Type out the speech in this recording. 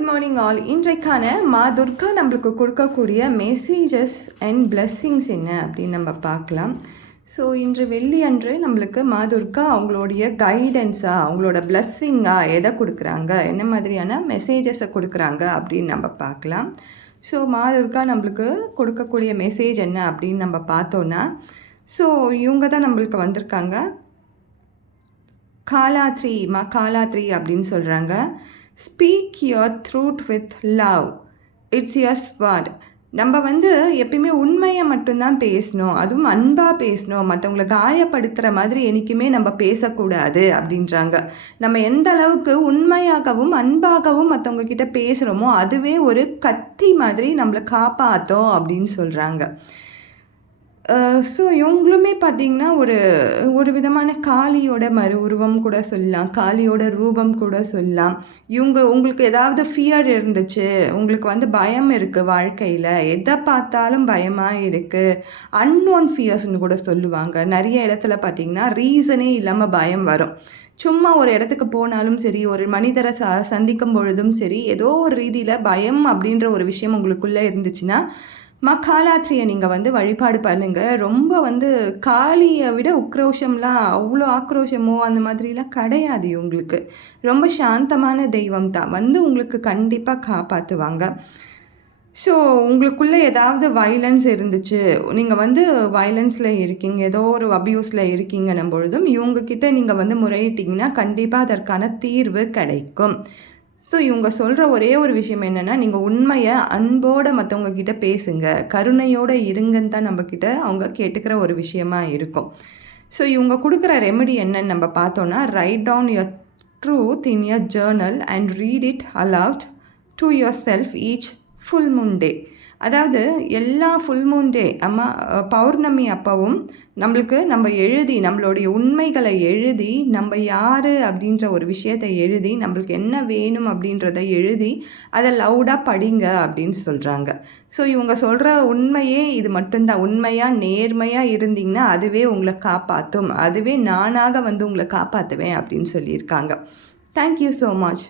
Good morning all. இன்றைக்கான மா துர்கா நம்மளுக்கு கொடுக்கக்கூடிய மெசேஜஸ் அண்ட் பிளெஸ்ஸிங்ஸ் என்ன அப்படின்னு நம்ம பார்க்கலாம். ஸோ இன்று வெள்ளி அன்று நம்மளுக்கு மா துர்கா அவங்களுடைய கைடன்ஸாக, அவங்களோட பிளெஸ்ஸிங்காக எதை கொடுக்குறாங்க, என்ன மாதிரியான மெசேஜஸை கொடுக்குறாங்க அப்படின்னு நம்ம பார்க்கலாம். ஸோ மா துர்கா நம்மளுக்கு கொடுக்கக்கூடிய மெசேஜ் என்ன அப்படின்னு நம்ம பார்த்தோன்னா, ஸோ இவங்க தான் நம்மளுக்கு வந்திருக்காங்க. காலாத்ரி, மா காலாத்ரி அப்படின்னு சொல்கிறாங்க. Speak your truth with love, it's your swat. நம்ம எப்பயுமே உண்மையை மட்டும்தான் பேசணும், அதுவும் அன்பாக பேசணும். மற்றவங்களை காயப்படுத்துகிற மாதிரி என்றைக்குமே நம்ம பேசக்கூடாது அப்படின்றாங்க. நம்ம எந்த அளவுக்கு உண்மையாகவும் அன்பாகவும் மற்றவங்க கிட்ட பேசுகிறோமோ அதுவே ஒரு கத்தி மாதிரி நம்மளை காப்பாற்றும் அப்படின்னு சொல்கிறாங்க. ஸோ இவங்களுமே பார்த்திங்கன்னா ஒரு விதமான காளியோட மறு உருவம் கூட சொல்லலாம், காளியோட ரூபம் கூட சொல்லலாம். உங்களுக்கு ஏதாவது ஃபியர் இருந்துச்சு, உங்களுக்கு பயம் இருக்குது, வாழ்க்கையில் எதை பார்த்தாலும் பயமாக இருக்குது, அன்னோன் ஃபியர்ஸ்னு கூட சொல்லுவாங்க. நிறைய இடத்துல பார்த்திங்கன்னா ரீசனே இல்லாமல் பயம் வரும். சும்மா ஒரு இடத்துக்கு போனாலும் சரி, ஒரு மனிதரை சந்திக்கும் பொழுதும் சரி, ஏதோ ஒரு ரீதியில் பயம் அப்படின்ற ஒரு விஷயம் உங்களுக்குள்ளே இருந்துச்சுன்னா மா காலாத்ரியை நீங்கள் வழிபாடு பண்ணுங்கள். ரொம்ப காளியை விட உக்ரோஷம்லாம், அவ்வளோ ஆக்ரோஷமோ அந்த மாதிரிலாம் கிடையாது. உங்களுக்கு ரொம்ப சாந்தமான தெய்வம் தான், உங்களுக்கு கண்டிப்பாக காப்பாற்றுவாங்க. ஸோ உங்களுக்குள்ளே ஏதாவது வைலன்ஸ் இருந்துச்சு, நீங்கள் வைலன்ஸில் இருக்கீங்க, ஏதோ ஒரு அபியூஸில் இருக்கீங்கன்னும் பொழுதும் இவங்கக்கிட்ட நீங்கள் முறையிட்டிங்கன்னா கண்டிப்பாக அதற்கான தீர்வு கிடைக்கும். ஸோ இவங்க சொல்கிற ஒரே ஒரு விஷயம் என்னென்னா, நீங்கள் உண்மையை அன்போடு மற்றவங்க கிட்ட பேசுங்க, கருணையோடு இருங்கன்னு தான் நம்மக்கிட்ட அவங்க கேட்டுக்கிற ஒரு விஷயமா இருக்கும். ஸோ இவங்க கொடுக்குற ரெமெடி என்னன்னு நம்ம பார்த்தோன்னா, write down your truth in your journal and read it aloud to yourself each full moon day. அதாவது எல்லா ஃபுல் மூன் டே, பௌர்ணமி அப்பவும் நம்ம எழுதி, நம்மளுடைய உண்மைகளை எழுதி, நம்ம யார் அப்படின்ற ஒரு விஷயத்தை எழுதி, நம்மளுக்கு என்ன வேணும் அப்படின்றத எழுதி அதை லவுடாக படிங்க அப்படின்னு சொல்கிறாங்க. ஸோ இவங்க சொல்கிற உண்மையே இது மட்டும்தான். உண்மையாக நேர்மையாக இருந்தீங்கன்னா அதுவே உங்களை காப்பாற்றும், அதுவே நானாக உங்களை காப்பாற்றுவேன் அப்படின்னு சொல்லியிருக்காங்க. Thank you so much.